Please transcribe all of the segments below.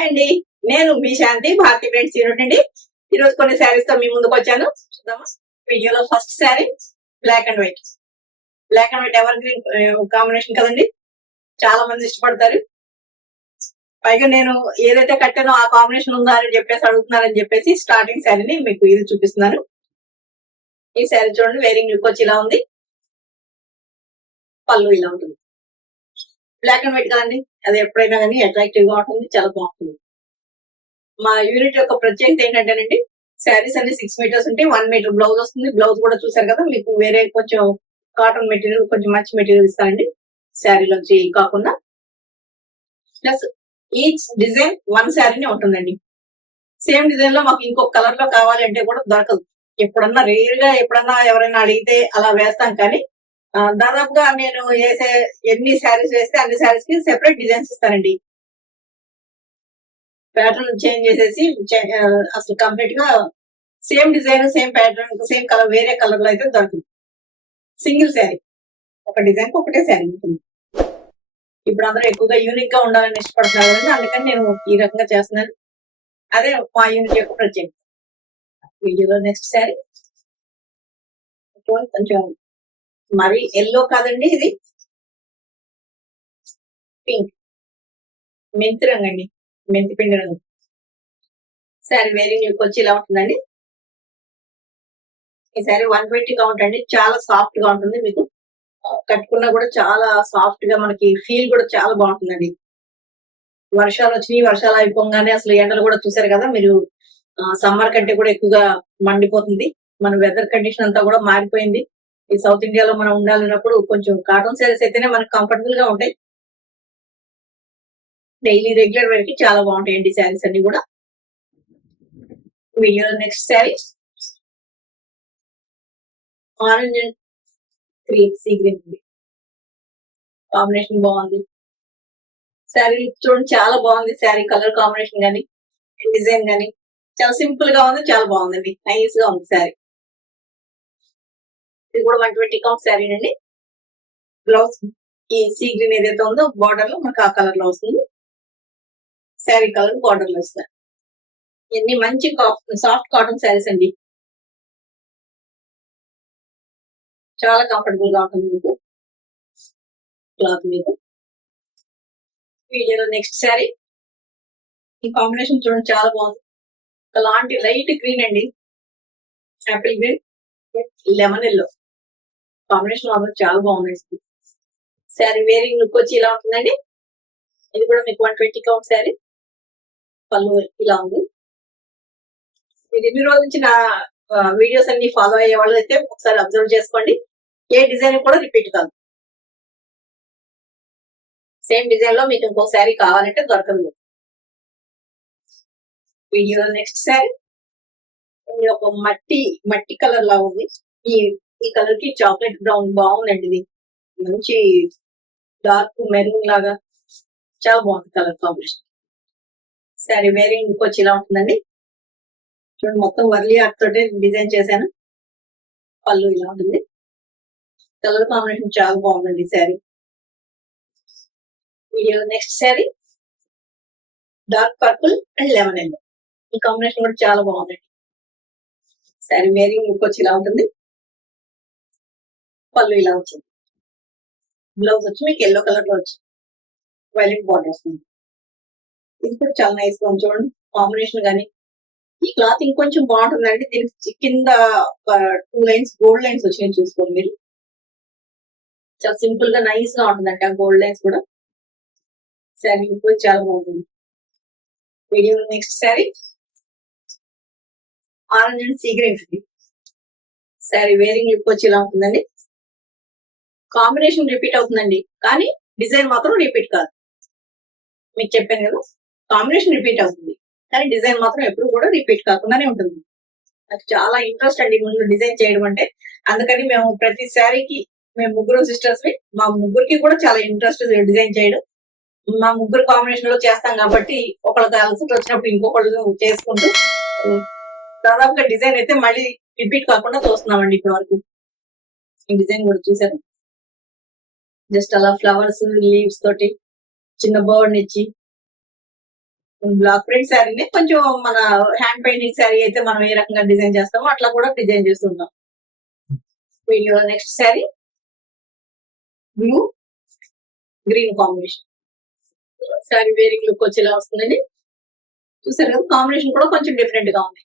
Hi అండి. నేను మీ శాంతి భారతి ఫ్రెండ్స్ యూనిట్ అండి ఈరోజు కొన్ని శారీస్తో మీ ముందుకు వచ్చాను. చూద్దాము? వీడియోలో first saree black and white black and white evergreen combination కదండి? చాలా మంది ఇష్టపడతారు. పైగా నేను ఏదైతే కట్టానో ఆ కాంబినేషన్ ఉందా అని చెప్పేసి అడుగుతున్నారని చెప్పేసి స్టార్టింగ్ శారీని మీకు ఇది చూపిస్తున్నాను. ఈ శారీ చూడండి వేరింగ్ లుక్ వచ్చి ఇలా ఉంది. పళ్ళు ఇలా ఉంటుంది. బ్లాక్ అండ్ వైట్ కదండి అది ఎప్పుడైనా కానీ అట్రాక్టివ్గా ఉంటుంది చాలా బాగుంటుంది. మా యూనిట్ యొక్క ప్రత్యేకత ఏంటంటేనండి శారీస్ అన్ని సిక్స్ మీటర్స్ ఉంటే వన్ మీటర్ బ్లౌజ్ వస్తుంది. బ్లౌజ్ కూడా చూసారు కదా మీకు వేరే కొంచెం కాటన్ మెటీరియల్ కొంచెం మంచి మెటీరియల్ ఇస్తానండి శారీలోంచి కాకుండా. ప్లస్ ఈచ్ డిజైన్ వన్ శారీనే ఉంటుందండి. సేమ్ డిజైన్లో మాకు ఇంకొక కలర్లో కావాలి అంటే కూడా దొరకదు. ఎప్పుడన్నా రేర్గా ఎప్పుడన్నా ఎవరైనా అడిగితే అలా వేస్తాం కానీ దాదాపుగా నేను వేసే ఎన్ని శారీస్ వేస్తే అన్ని శారీస్కి సెపరేట్ డిజైన్స్ ఇస్తానండి. ప్యాటర్న్ చేంజ్ చేసేసి చే- అసలు కంప్లీట్గా same design same pattern same colour వేరే కలర్లో అయితే దొరుకుతుంది సింగిల్ శారీ ఒక డిజైన్ ఒకటే శారీ ఉంటుంది. ఇప్పుడు అందరూ ఎక్కువగా యూనిక్గా ఉండాలని ఇష్టపడుతున్నారు కదండి అందుకని నేను ఈ రకంగా చేస్తున్నాను. అదే మా యూనిట్ యొక్క ప్రత్యేకత వీడియోలో నెక్స్ట్ శారీ కొంచెం మరి ఎల్లో కాదండి ఇది. పింక్ మెంతి రంగు అండి. మెంతి పిండి రంగు. శారీ వేరింగ్ లుక్ వచ్చి ఇలా ఉంటుందండి. ఈ శారీ వన్ ట్వంటీ కౌంట్ అండి చాలా సాఫ్ట్గా ఉంటుంది. మీకు కట్టుకున్నా కూడా చాలా సాఫ్ట్గా మనకి ఫీల్ కూడా చాలా బాగుంటుందండి. వర్షాలు వచ్చినాయి వర్షాలు అయిపోగానే అసలు ఎండలు కూడా చూసారు కదా మీరు సమ్మర్ కంటే కూడా ఎక్కువగా మండిపోతుంది. మన వెదర్ కండిషన్ అంతా కూడా మారిపోయింది. ఈ సౌత్ ఇండియాలో మనం ఉండాలన్నప్పుడు కొంచెం కాటన్ శారీస్ అయితేనే మనకు కంఫర్టబుల్గా ఉంటాయి. డైలీ రెగ్యులర్ వేర్కి చాలా బాగుంటాయండి శారీస్ అన్ని కూడా. వీడియోలో next saree orange and cream sea green combination బాగుంది. శారీ చూడండి చాలా బాగుంది శారీ కలర్ కాంబినేషన్ కానీ డిజైన్ కానీ చాలా సింపుల్గా ఉంది చాలా బాగుందండి. నైస్గా ఉంది శారీ ఇది కూడా వన్ ట్వంటీ కౌంట్ శారీ అండి బ్లౌజ్ ఈ సీ గ్రీన్ ఏదైతే ఉందో బార్డర్లో మనకు ఆ కలర్లో వస్తుంది. శారీ కలర్ బార్డర్లో వస్తాయి ఇవన్నీ మంచి సాఫ్ట్ కాటన్ శారీస్ అండి. చాలా కంఫర్టబుల్గా ఉంటుంది మీకు. క్లాత్ మీద వీడియోలో నెక్స్ట్ శారీ ఈ కాంబినేషన్ చూడండి చాలా బాగుంది. అలాంటి లైట్ గ్రీన్ అండి. Apple green lemon yellow combination almost చాలా బాగున్నాయి శారీ వేరింగ్ లుక్ వచ్చి ఇలా ఉంటుందండి. ఇది కూడా మీకు వన్ ట్వంటీ కౌంట్ శారీ. పళ్ళు ఇలా ఉంది. మీరు ఎన్ని రోజుల నుంచి నా వీడియోస్ అన్ని ఫాలో అయ్యే వాళ్ళు అయితే ఒకసారి అబ్జర్వ్ చేసుకోండి. ఏ డిజైన్ కూడా రిపీట్ కాదు. సేమ్ డిజైన్లో మీకు ఇంకో శారీ కావాలంటే దొరకదు. Video next saree. ఇది ఒక మట్టి మట్టి కలర్ లా ఉంది. ఈ ఈ కలర్కి చాక్లెట్ బ్రౌన్ బాగుందండి ఇది. మంచి డార్క్ మెరూన్ లాగా చాలా బాగుంది కలర్ కాంబినేషన్. సారీ వేరే ఇంకొచ్చి ఇలా ఉంటుందండి. చూడండి మొత్తం వర్లీ ఆర్ట్ తోటే డిజైన్ చేశాను. పళ్ళు ఇలా ఉంటుంది. కలర్ కాంబినేషన్ చాలా బాగుందండి saree. Video next saree. Dark purple and lemon yellow. ఈ కాంబినేషన్ కూడా చాలా బాగుందండి. శారీ మేరీ లుక్ వచ్చి ఇలా ఉంటుంది. పళ్ళు ఇలా వచ్చింది. బ్లౌజ్ వచ్చి మీకు ఎల్లో కలర్లో వచ్చింది. వైలెట్ బార్డర్ వస్తుంది ఇది కూడా చాలా నైస్గా ఉంది చూడండి. కాంబినేషన్ కానీ ఈ క్లాత్ ఇంకొంచెం బాగుంటుందండి. దీనికి కింద టూ లైన్స్ గోల్డ్ లైన్స్ వచ్చినాయి చూసుకోండి మీరు. చాలా సింపుల్గా నైస్గా ఉంటుందండి ఆ గోల్డ్ లైన్స్ కూడా. శారీ కూడా చాలా బాగుంటుంది. Video next saree orange and sea green saree wearing look వచ్చి ఇలా ఉంటుందండి. కాంబినేషన్ రిపీట్ అవుతుందండి. కానీ డిజైన్ మాత్రం రిపీట్ కాదు. మీకు చెప్పాను కదా కాంబినేషన్ రిపీట్ అవుతుంది. కానీ డిజైన్ మాత్రం ఎప్పుడు కూడా రిపీట్ కాకుండానే ఉంటుంది. నాకు చాలా ఇంట్రెస్ట్ అండి ముందు డిజైన్ చేయడం అంటే. అందుకని మేము ప్రతి శారీకి మేము ముగ్గురు సిస్టర్స్ మా ముగ్గురికి కూడా చాలా ఇంట్రెస్ట్ డిజైన్ చేయడం. మా ముగ్గురు కాంబినేషన్లో చేస్తాం కాబట్టి ఒకళ్ళకి అలసట వచ్చినప్పుడు ఇంకొకళ్ళు చేసుకుంటూ దాదాపుగా డిజైన్ అయితే మళ్ళీ రిపీట్ కాకుండా చూస్తున్నామండి ఇప్పటి వరకు ఈ డిజైన్ కూడా చూసాను జస్ట్ అలా ఫ్లవర్స్ లీవ్స్ తోటి చిన్న బర్డ్ ఇచ్చి బ్లాక్ ప్రింట్ శారీని కొంచెం మన హ్యాండ్ పెయింటింగ్ శారీ అయితే మనం ఏ రకంగా డిజైన్ చేస్తామో అట్లా కూడా డిజైన్ చేస్తున్నాం వీడియోలో next saree. Blue green combination. Saree wearing look వచ్చేలా వస్తుందండి. చూసారు కదా కాంబినేషన్ కూడా కొంచెం డిఫరెంట్గా ఉంది.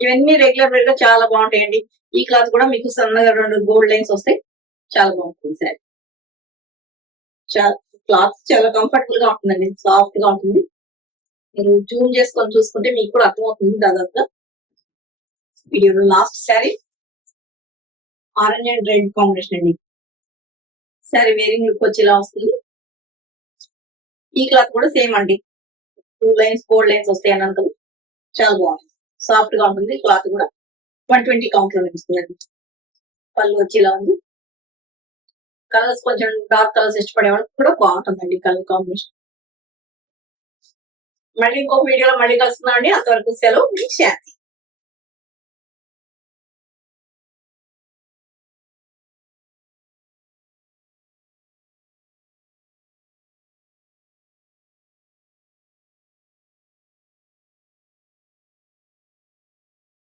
ఇవన్నీ రెగ్యులర్ వేర్గా చాలా బాగుంటాయండి. ఈ క్లాత్ కూడా మీకు సన్నగా రెండు గోల్డ్ లైన్స్ వస్తాయి చాలా బాగుంటుంది శారీ. క్లాత్ చాలా కంఫర్టబుల్గా ఉంటుందండి. సాఫ్ట్గా ఉంటుంది. మీరు జూమ్ చేసుకొని చూసుకుంటే మీకు కూడా అర్థమవుతుంది దాదాపుగా. వీడియోలో last saree orange and red combination అండి. శారీ వేరింగ్ లుక్ వచ్చేలా వస్తుంది. ఈ క్లాత్ కూడా సేమ్ అండి. టూ లైన్స్ ఫోర్ లైన్స్ వస్తాయి అన్నాను చాలా బాగుంది. సాఫ్ట్గా ఉంటుంది క్లాత్ కూడా. వన్ ట్వంటీ కౌంట్లో లభిస్తుంది పళ్ళు వచ్చేలా ఉంది. కలర్స్ కొంచెం డార్క్ కలర్స్ ఇష్టపడే కూడా బాగుంటుందండి కలర్ కాంబినేషన్ మళ్ళీ ఇంకొక వీడియోలో మళ్ళీ కలుస్తున్నాం అండి అంతవరకు సెలవు. మీ శాంతి.